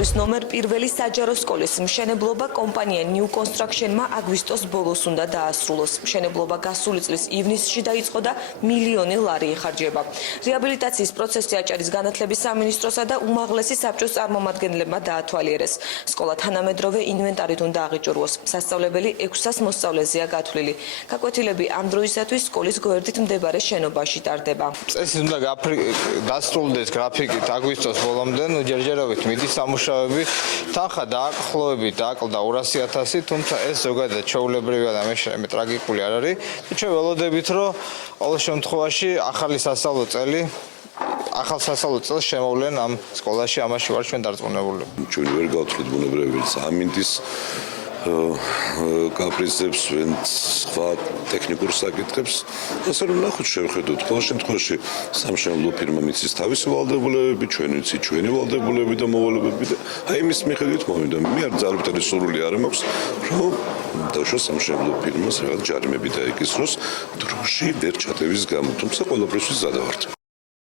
პეტერბურგის ნომერ 1 საჯარო სკოლის მშენებლობა კომპანია New Construction-მა აგვისტოს ბოლოს უნდა დაასრულოს. მშენებლობა გასული წლის ივნისში დაიწყო და მილიონი ლარი იხარჯება. რეაბილიტაციის პროცესი აჭარის განათლების სამინისტროსა და უმაღლესი საბჭოს წარმომადგენლებმა დაათვალიერეს. სკოლა თანამედროვე ინვენტარით უნდა აღიჭურვოს. სასწავლებელი 600 მოსწავლეზეა გათვლილი. გაკვეთილები ამ დროისათვის სკოლის გვერდით მდებარე შენობაში ტარდება. წესი უნდა დასრულდეს გრაფიკით აგვისტოს ბოლომდე, ჯერჯერობით მიდის სამუშაოები, თანხა დაახლოებით დააკლდა 200,000, თუმცა ეს ზოგადად ჩვეულებრივია და მე ტრაგიკული არ არის. ჩვენ ველოდებით, რომ ყოველ შემთხვევაში ახალ სასწავლო წელს შემოვლენ ამ სკოლაში, ამაში ვარ ჩვენ დარწმუნებული. ჩვენ ვერ გავთვლით ბუნებრივი სამინდის კაპრიზებს, სხვა ტექნიკურ საკითხებს. ასე რომ ნახოთ შევხედოთ, ყოველ შემთხვევაში სამშენებლო ფირმა მიცის თავისი ვალდებულებები, ჩვენ ვიცით ჩვენი ვალდებულებები და მოვალეობები და აი იმის მიხედვით მოვიდა. მე არ ძალებითი სურვილი არ მაქვს, რომ დავშვა სამშენებლო ფირმას რაღაც ჯარიმები დაეკისროს დროში ვერ ჩატევის გამო, თუმცა ყველაფრისთვის ზადა ვართ.